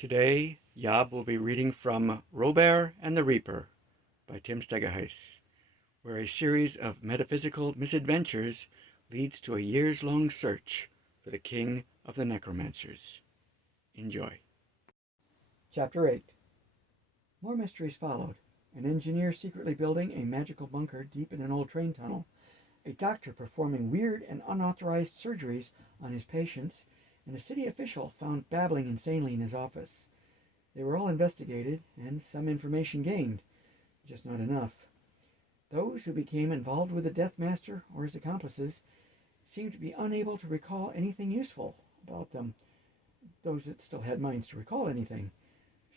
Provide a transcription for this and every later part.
Today, YOB will be reading from Robear and the Reaper by Tim Stegaheis, where a series of metaphysical misadventures leads to a years-long search for the king of the necromancers. Enjoy. Chapter 8. More mysteries followed. An engineer secretly building a magical bunker deep in an old train tunnel, a doctor performing weird and unauthorized surgeries on his patients, and a city official found babbling insanely in his office. They were all investigated, and some information gained, just not enough. Those who became involved with the Death Master or his accomplices seemed to be unable to recall anything useful about them, those that still had minds to recall anything.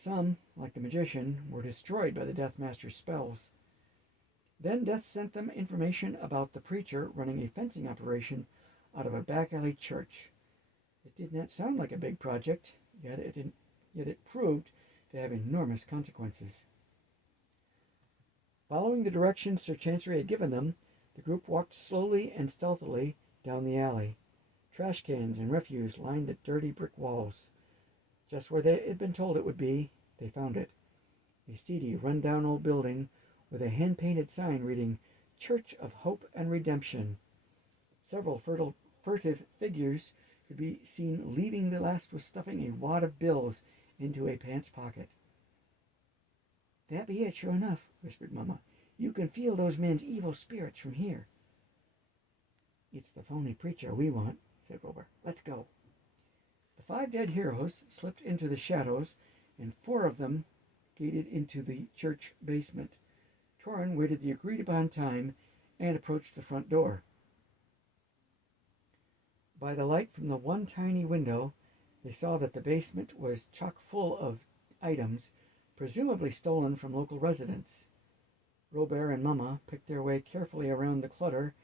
Some, like the magician, were destroyed by the Death Master's spells. Then Death sent them information about the preacher running a fencing operation out of a back alley church. It did not sound like a big project, yet it proved to have enormous consequences. Following the directions Sir Chancery had given them, the group walked slowly and stealthily down the alley. Trash cans and refuse lined the dirty brick walls. Just where they had been told it would be, they found it. A seedy, run-down old building with a hand-painted sign reading, Church of Hope and Redemption. Several furtive figures could be seen leaving. The last was stuffing a wad of bills into a pants pocket. "That be it, sure enough," whispered Mama. "You can feel those men's evil spirits from here." "It's the phony preacher we want," said Robear. "Let's go." The 5 dead heroes slipped into the shadows, and 4 of them gated into the church basement. Torin waited the agreed-upon time and approached the front door. By the light from the one tiny window, they saw that the basement was chock full of items, presumably stolen from local residents. Robear and Mama picked their way carefully around the clutter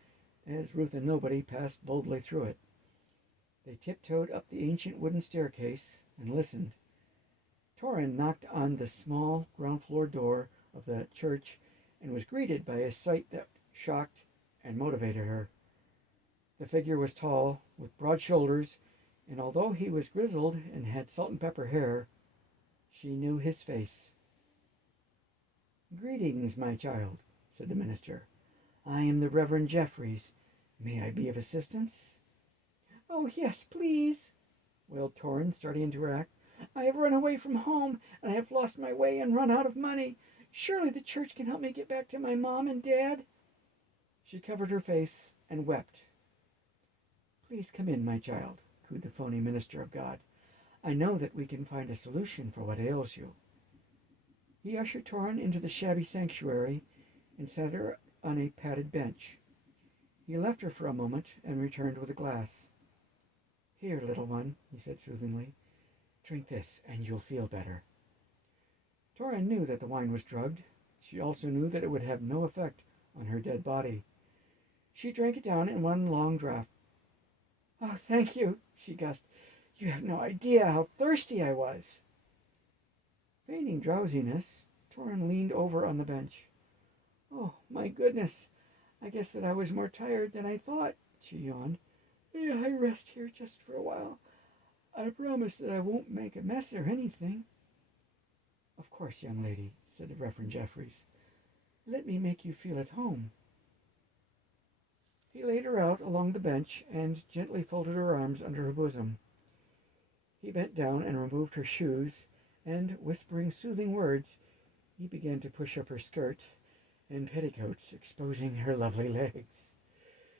as Ruth and Nobody passed boldly through it. They tiptoed up the ancient wooden staircase and listened. Torin knocked on the small ground-floor door of the church and was greeted by a sight that shocked and motivated her. The figure was tall, with broad shoulders, and although he was grizzled and had salt and pepper hair, she knew his face. "Greetings, my child," said the minister. "I am the Reverend Jeffries. May I be of assistance?" "Oh, yes, please," wailed Torin, starting into her act. "I have run away from home, and I have lost my way and run out of money. Surely the church can help me get back to my mom and dad." She covered her face and wept. "Please come in, my child," cooed the phony minister of God. "I know that we can find a solution for what ails you." He ushered Torin into the shabby sanctuary and set her on a padded bench. He left her for a moment and returned with a glass. "Here, little one," he said soothingly. "Drink this and you'll feel better." Torin knew that the wine was drugged. She also knew that it would have no effect on her dead body. She drank it down in one long draught. "Oh, thank you," she gasped. "You have no idea how thirsty I was." Feigning drowsiness, Torin leaned over on the bench. "Oh, my goodness. I guess that I was more tired than I thought," she yawned. "May I rest here just for a while? I promise that I won't make a mess or anything." "Of course, young lady," said the Reverend Jeffries. "Let me make you feel at home." He laid her out along the bench and gently folded her arms under her bosom. He bent down and removed her shoes, and, whispering soothing words, he began to push up her skirt and petticoats, exposing her lovely legs.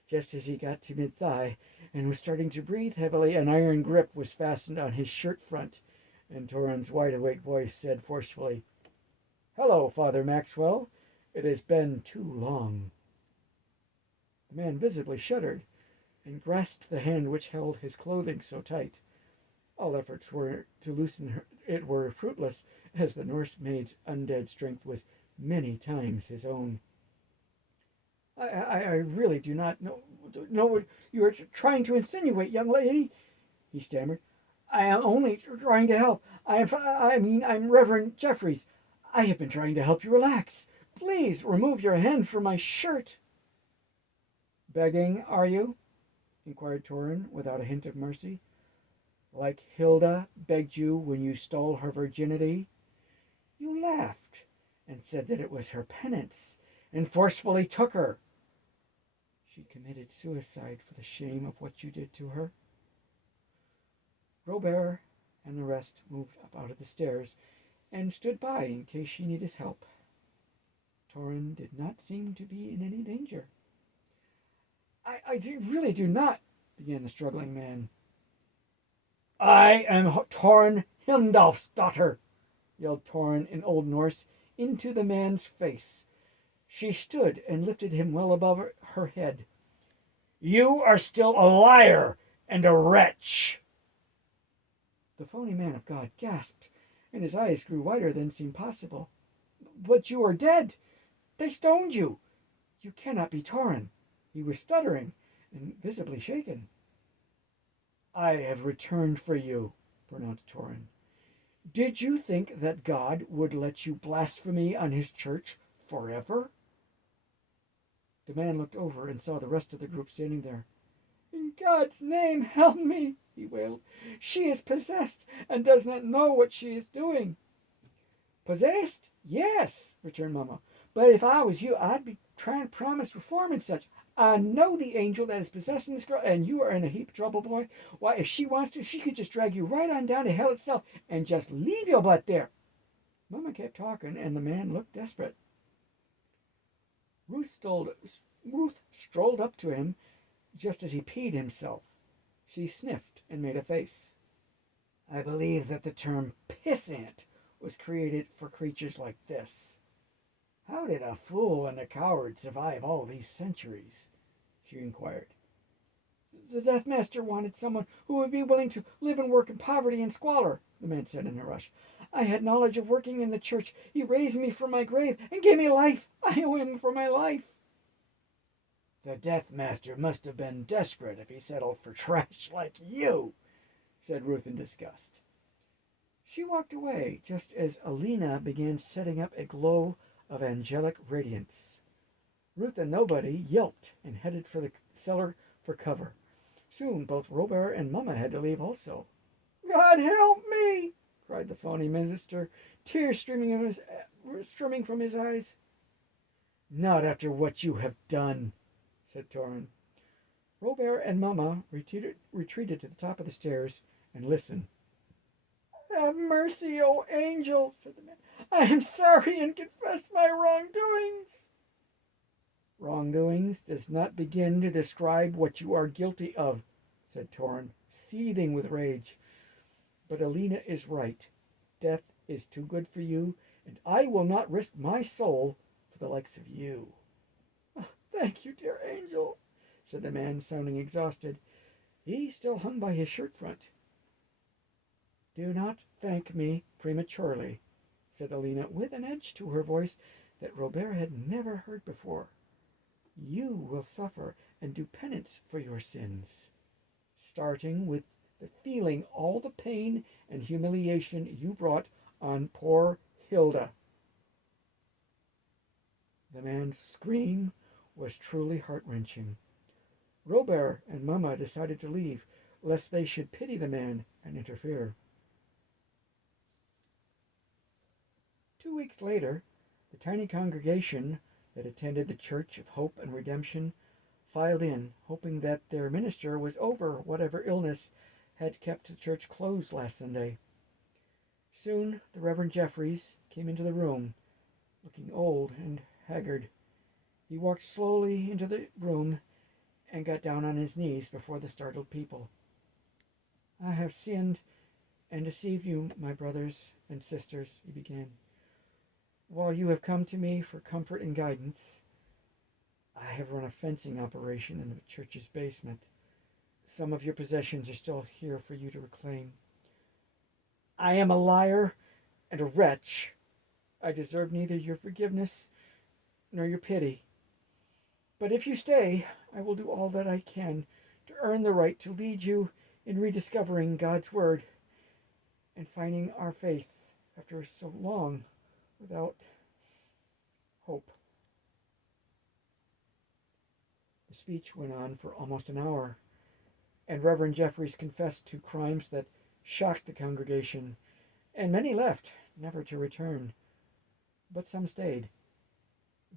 Just as he got to mid-thigh and was starting to breathe heavily, an iron grip was fastened on his shirt front, and Torin's wide-awake voice said forcefully, "Hello, Father Maxwell. It has been too long." The man visibly shuddered and grasped the hand which held his clothing so tight. All efforts to loosen it were fruitless, as the Norse maid's undead strength was many times his own. I really do not know what you are trying to insinuate, young lady," he stammered. "I am only trying to help. I'm Reverend Jeffries. I have been trying to help you relax. Please remove your hand from my shirt." "Begging, are you?" inquired Torin, without a hint of mercy. "Like Hilda begged you when you stole her virginity? You laughed and said that it was her penance, and forcefully took her. She committed suicide for the shame of what you did to her. Robear and the rest moved up out of the stairs and stood by in case she needed help. Torin did not seem to be in any danger. I really do not, began the struggling man. I am Torin Hildolf's daughter, yelled Torin in Old Norse into the man's face. She stood and lifted him well above her head. You are still a liar and a wretch. The phony man of God gasped, and his eyes grew wider than seemed possible. But you are dead. They stoned you. You cannot be Torin. He was stuttering and visibly shaken. I have returned for you, pronounced Torin. Did you think that God would let you blaspheme on his church forever? The man looked over and saw the rest of the group standing there. In God's name, help me, he wailed. She is possessed and does not know what she is doing. Possessed? Yes, returned Mama. But if I was you, I'd be trying to promise reform and such. I know the angel that is possessing this girl, and you are in a heap of trouble, boy. Why, if she wants to, she could just drag you right on down to hell itself and just leave your butt there. Mama kept talking, and the man looked desperate. Ruth strolled up to him just as he peed himself. She sniffed and made a face. I believe that the term pissant was created for creatures like this. How did a fool and a coward survive all these centuries? She inquired. The Death Master wanted someone who would be willing to live and work in poverty and squalor, the man said in a rush. I had knowledge of working in the church. He raised me from my grave and gave me life. I owe him for my life. The Death Master must have been desperate if he settled for trash like you, said Ruth in disgust. She walked away just as Alina began setting up a glow of angelic radiance. Ruth and Nobody yelped and headed for the cellar for cover. Soon both Robear and Mama had to leave also. God help me, cried the phony minister, tears streaming from his eyes. Not after what you have done, said Torin. Robear and Mama retreated to the top of the stairs and listened. Have mercy, O angel, said the man. I am sorry and confess my wrongdoings. Wrongdoings does not begin to describe what you are guilty of, said Torin, seething with rage. But Alina is right. Death is too good for you, and I will not risk my soul for the likes of you. Oh, thank you, dear angel, said the man, sounding exhausted. He still hung by his shirt front. Do not thank me prematurely, said Alina, with an edge to her voice that Robear had never heard before. You will suffer and do penance for your sins, starting with the feeling all the pain and humiliation you brought on poor Hilda. The man's scream was truly heart-wrenching. Robear and Mama decided to leave, lest they should pity the man and interfere. 2 weeks later, the tiny congregation that attended the Church of Hope and Redemption filed in, hoping that their minister was over whatever illness had kept the church closed last Sunday. Soon the Reverend Jeffries came into the room, looking old and haggard. He walked slowly into the room and got down on his knees before the startled people. I have sinned and deceived you, my brothers and sisters, he began. While you have come to me for comfort and guidance, I have run a fencing operation in the church's basement. Some of your possessions are still here for you to reclaim. I am a liar and a wretch. I deserve neither your forgiveness nor your pity. But if you stay, I will do all that I can to earn the right to lead you in rediscovering God's Word and finding our faith after so long without hope. The speech went on for almost an hour, and Reverend Jeffries confessed to crimes that shocked the congregation, and many left, never to return. But some stayed.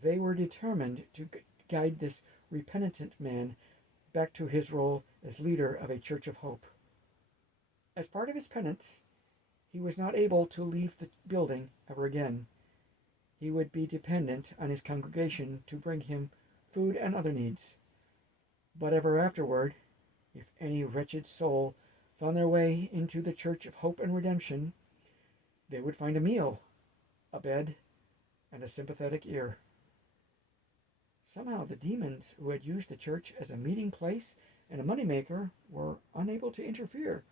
They were determined to guide this repentant man back to his role as leader of a church of hope. As part of his penance, he was not able to leave the building ever again. He would be dependent on his congregation to bring him food and other needs. But ever afterward, if any wretched soul found their way into the Church of Hope and Redemption, they would find a meal, a bed, and a sympathetic ear. Somehow the demons who had used the church as a meeting place and a moneymaker were unable to interfere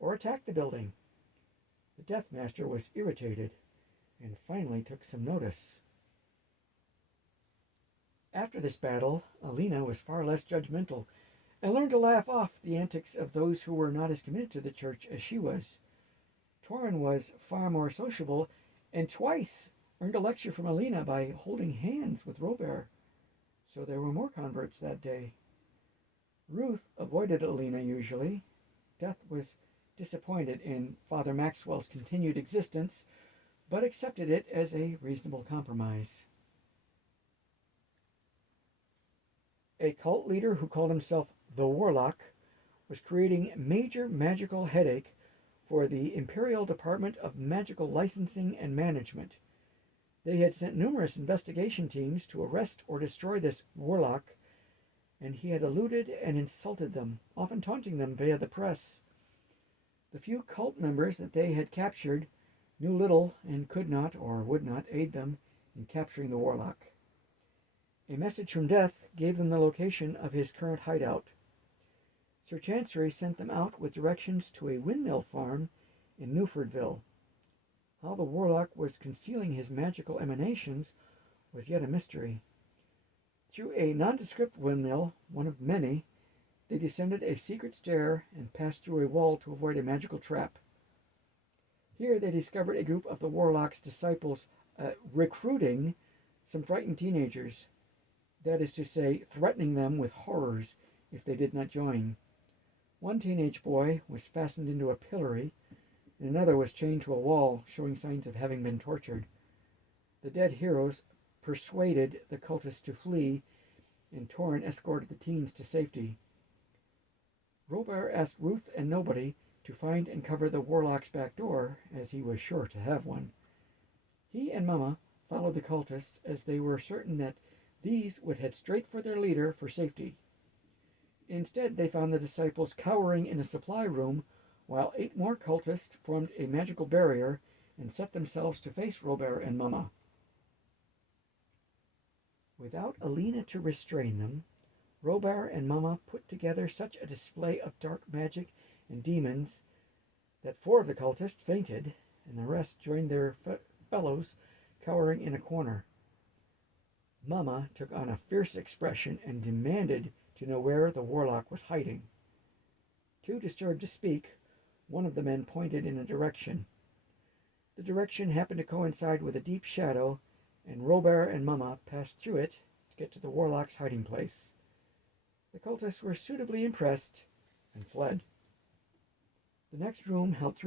or attack the building. The Death Master was irritated and finally took some notice. After this battle, Alina was far less judgmental and learned to laugh off the antics of those who were not as committed to the church as she was. Torin was far more sociable and twice earned a lecture from Alina by holding hands with Robear, so there were more converts that day. Ruth avoided Alina usually. Death was disappointed in Father Maxwell's continued existence, but accepted it as a reasonable compromise. A cult leader who called himself the Warlock was creating major magical headache for the Imperial Department of Magical Licensing and Management. They had sent numerous investigation teams to arrest or destroy this Warlock, and he had eluded and insulted them, often taunting them via the press. The few cult members that they had captured knew little and could not or would not aid them in capturing the Warlock. A message from Death gave them the location of his current hideout. Sir Chancery sent them out with directions to a windmill farm in Newfordville. How the Warlock was concealing his magical emanations was yet a mystery. Through a nondescript windmill, one of many, they descended a secret stair and passed through a wall to avoid a magical trap. Here they discovered a group of the Warlock's disciples recruiting some frightened teenagers. That is to say, threatening them with horrors if they did not join. One teenage boy was fastened into a pillory, and another was chained to a wall, showing signs of having been tortured. The dead heroes persuaded the cultists to flee, and Torin escorted the teens to safety. Robear asked Ruth and Nobody to find and cover the Warlock's back door, as he was sure to have one. He and Mama followed the cultists, as they were certain that these would head straight for their leader for safety. Instead, they found the disciples cowering in a supply room, while 8 more cultists formed a magical barrier and set themselves to face Robear and Mama. Without Alina to restrain them, Robear and Mama put together such a display of dark magic and demons that 4 of the cultists fainted, and the rest joined their fellows cowering in a corner. Mama took on a fierce expression and demanded to know where the Warlock was hiding. Too disturbed to speak, one of the men pointed in a direction. The direction happened to coincide with a deep shadow, and Robear and Mama passed through it to get to the Warlock's hiding place. The cultists were suitably impressed and fled. The next room held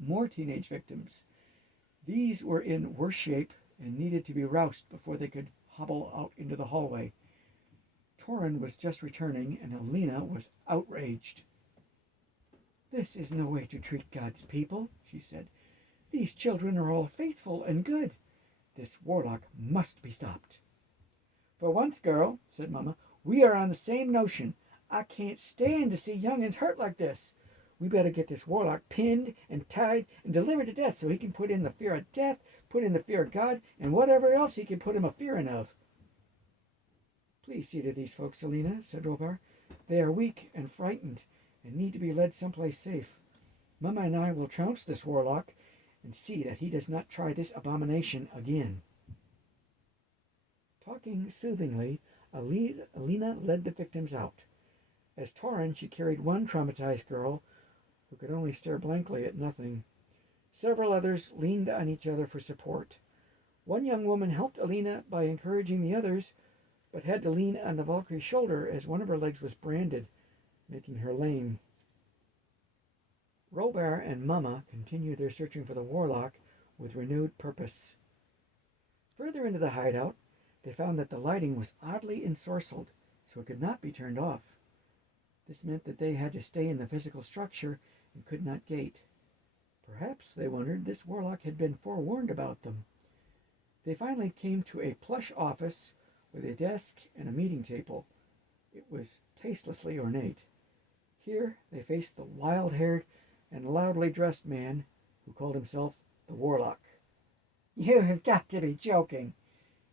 more teenage victims. These were in worse shape and needed to be roused before they could hobble out into the hallway. Torin was just returning, and Alina was outraged. "This is no way to treat God's people," she said. "These children are all faithful and good. This Warlock must be stopped." "For once, girl," said Mama, "we are on the same notion. I can't stand to see young'uns hurt like this. We better get this Warlock pinned and tied and delivered to Death so he can put in the fear of death, put in the fear of God, and whatever else he can put him a fearing of." "Please see to these folks, Alina," said Robear. "They are weak and frightened and need to be led someplace safe. Mama and I will trounce this Warlock and see that he does not try this abomination again." Talking soothingly, Alina led the victims out. As Torin, she carried one traumatized girl who could only stare blankly at nothing. Several others leaned on each other for support. One young woman helped Alina by encouraging the others, but had to lean on the Valkyrie's shoulder as one of her legs was branded, making her lame. Robear and Mama continued their searching for the warlock with renewed purpose. Further into the hideout, they found that the lighting was oddly ensorcelled, so it could not be turned off. This meant that they had to stay in the physical structure and could not gate. Perhaps, they wondered, this warlock had been forewarned about them. They finally came to a plush office with a desk and a meeting table. It was tastelessly ornate. Here they faced the wild-haired and loudly dressed man who called himself the Warlock. "You have got to be joking,"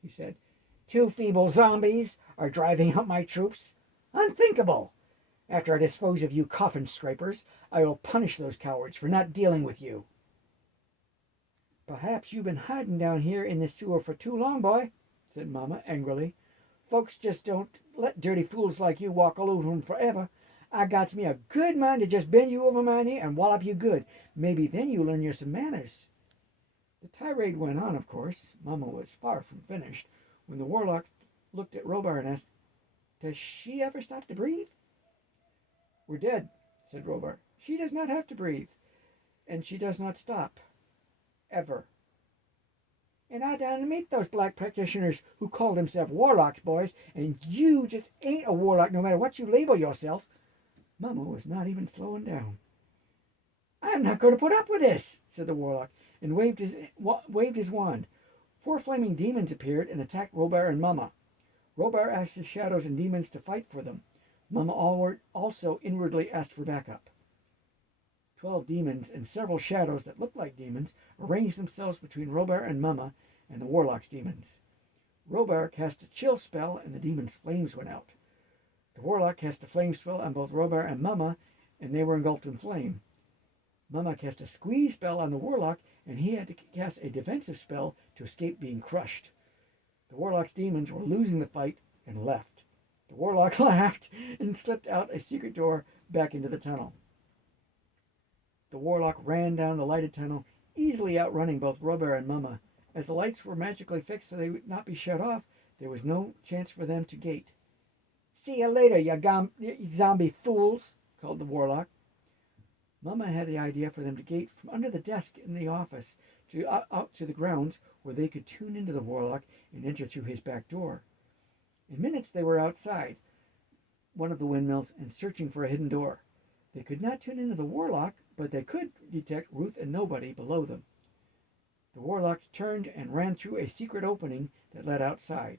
he said. "2 feeble zombies are driving out my troops? Unthinkable! After I dispose of you coffin scrapers, I will punish those cowards for not dealing with you." "Perhaps you've been hiding down here in this sewer for too long, boy," said Mama angrily. "Folks just don't let dirty fools like you walk all over them forever. I got me a good mind to just bend you over my knee and wallop you good. Maybe then you'll learn some manners." The tirade went on, of course. Mama was far from finished when the Warlock looked at Robear and asked, "Does she ever stop to breathe?" "We're dead," said Robear. "She does not have to breathe, and she does not stop. Ever." "And I down to meet those black practitioners who call themselves warlocks, boys, and you just ain't a warlock no matter what you label yourself." Mama was not even slowing down. "I'm not going to put up with this," said the Warlock, and waved his wand. 4 flaming demons appeared and attacked Robear and Mama. Robear asked his shadows and demons to fight for them. Mama also inwardly asked for backup. 12 demons and several shadows that looked like demons arranged themselves between Robear and Mama and the Warlock's demons. Robear cast a chill spell and the demons' flames went out. The Warlock cast a flame spell on both Robear and Mama, and they were engulfed in flame. Mama cast a squeeze spell on the Warlock, and he had to cast a defensive spell to escape being crushed. The Warlock's demons were losing the fight and left. The Warlock laughed and slipped out a secret door back into the tunnel. The Warlock ran down the lighted tunnel, easily outrunning both Robear and Mama. As the lights were magically fixed so they would not be shut off, there was no chance for them to gate. "See you later, you zombie fools," called the Warlock. Mama had the idea for them to gate from under the desk in the office out to the grounds where they could tune into the Warlock and enter through his back door. In minutes they were outside one of the windmills and searching for a hidden door. They could not tune into the Warlock, but they could detect Ruth and Nobody below them. The Warlock turned and ran through a secret opening that led outside.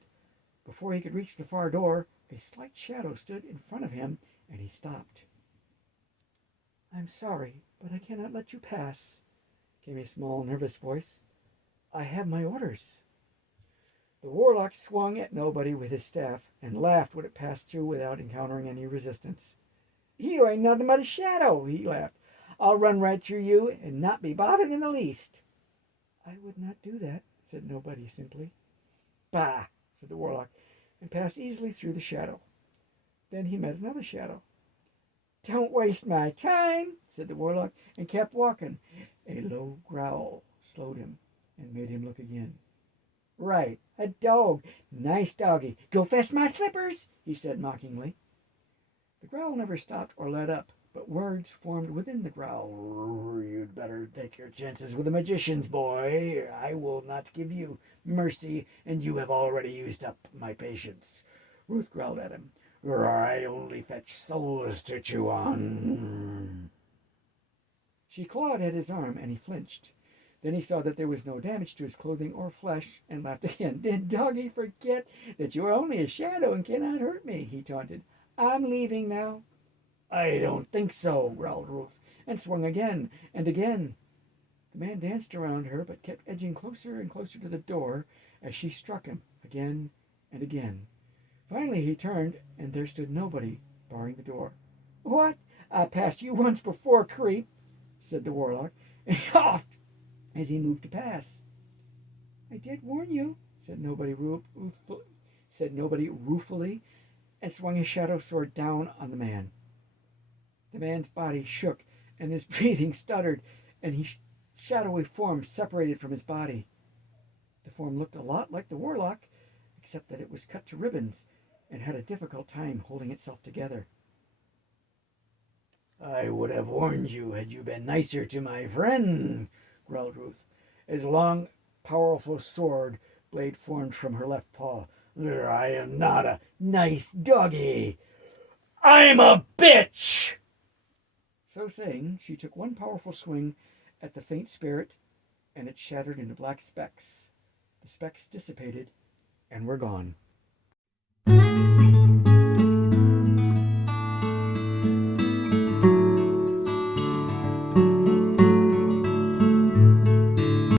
Before he could reach the far door, a slight shadow stood in front of him, and he stopped. "I'm sorry, but I cannot let you pass," came a small, nervous voice. "I have my orders." The Warlock swung at Nobody with his staff and laughed when it passed through without encountering any resistance. "You ain't nothing but a shadow," he laughed. "I'll run right through you and not be bothered in the least." "I would not do that," said Nobody simply. "Bah!" said the Warlock, and passed easily through the shadow. Then he met another shadow. "Don't waste my time," said the Warlock, and kept walking. A low growl slowed him and made him look again. "Right, a dog. Nice doggy. Go fetch my slippers," he said mockingly. The growl never stopped or let up, but words formed within the growl. "You'd better take your chances with the magicians, boy. I will not give you mercy, and you have already used up my patience." Ruth growled at him. "I only fetch souls to chew on." She clawed at his arm, and he flinched. Then he saw that there was no damage to his clothing or flesh, and laughed again. "Did doggy forget that you are only a shadow and cannot hurt me?" he taunted. "I'm leaving now." "I don't think so," growled Ruth, and swung again and again. The man danced around her, but kept edging closer and closer to the door as she struck him again and again. Finally he turned, and there stood Nobody, barring the door. "What? I passed you once before, creep," said the Warlock, and he coughed as he moved to pass. "I did warn you," said Nobody ruefully, and swung his shadow sword down on the man. The man's body shook, and his breathing stuttered, and his shadowy form separated from his body. The form looked a lot like the Warlock, except that it was cut to ribbons and had a difficult time holding itself together. I would have warned you had you been nicer to my friend, growled Ruth, as a long, powerful sword blade formed from her left paw. I am not a nice doggy. I'm a bitch! So saying, she took one powerful swing at the faint spirit, and it shattered into black specks. The specks dissipated and were gone.